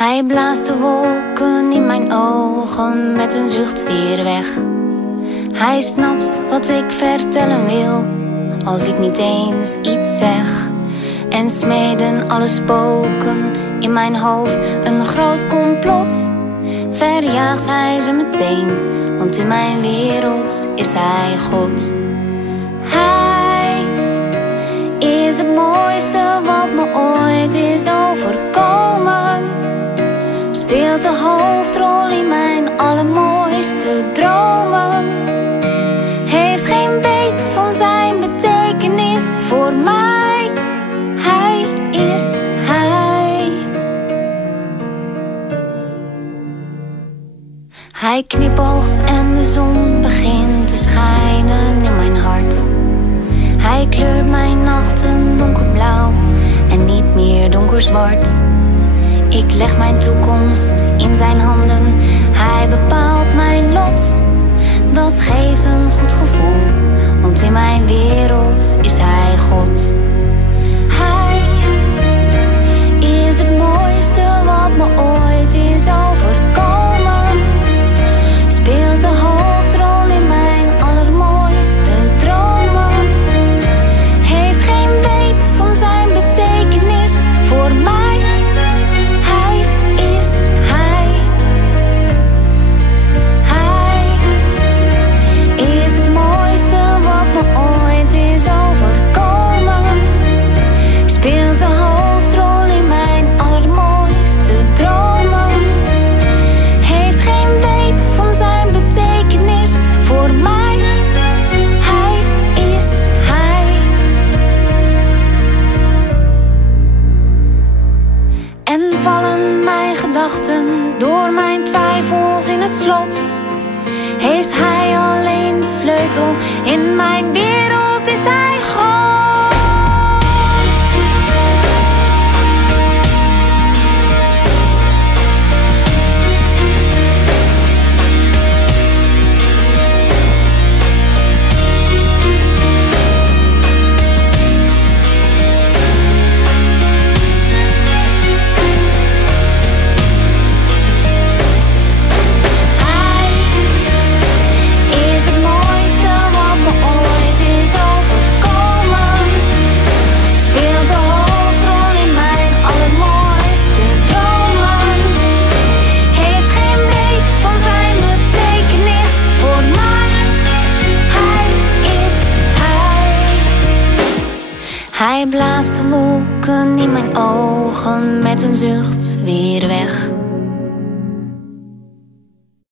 Hij blaast de wolken in mijn ogen met een zucht weer weg. Hij snapt wat ik vertellen wil, als ik niet eens iets zeg. En smeden alle spoken in mijn hoofd een groot complot. Verjaagt hij ze meteen, want in mijn wereld is hij God. Hij is het mooiste wat me ooit is overkomen. Speelt de hoofdrol in mijn allermooiste dromen. Heeft geen weet van zijn betekenis voor mij. Hij is hij. Hij knipoogt en de zon begint te schijnen in mijn hart. Hij kleurt mijn nachten donkerblauw en niet meer donkerzwart. Ik leg mijn toekomst in zijn handen. Hij bepaalt mijn lot. Dat geeft een goed gevoel, want in mijn wereld is hij God. Hij is het mooiste wat me ooit is overkomen. Speelt de hoofdrol in mijn allermooiste dromen. Heeft geen weet van zijn betekenis voor mij. Ooit is overkomen. Speelt de hoofdrol in mijn allermooiste dromen. Heeft geen weet van zijn betekenis voor mij. Hij is hij. En vallen mijn gedachten door mijn twijfels in het slot. Heeft hij alleen de sleutel, in mijn wereld is hij God. Hij blaast de wolken in mijn ogen met een zucht weer weg.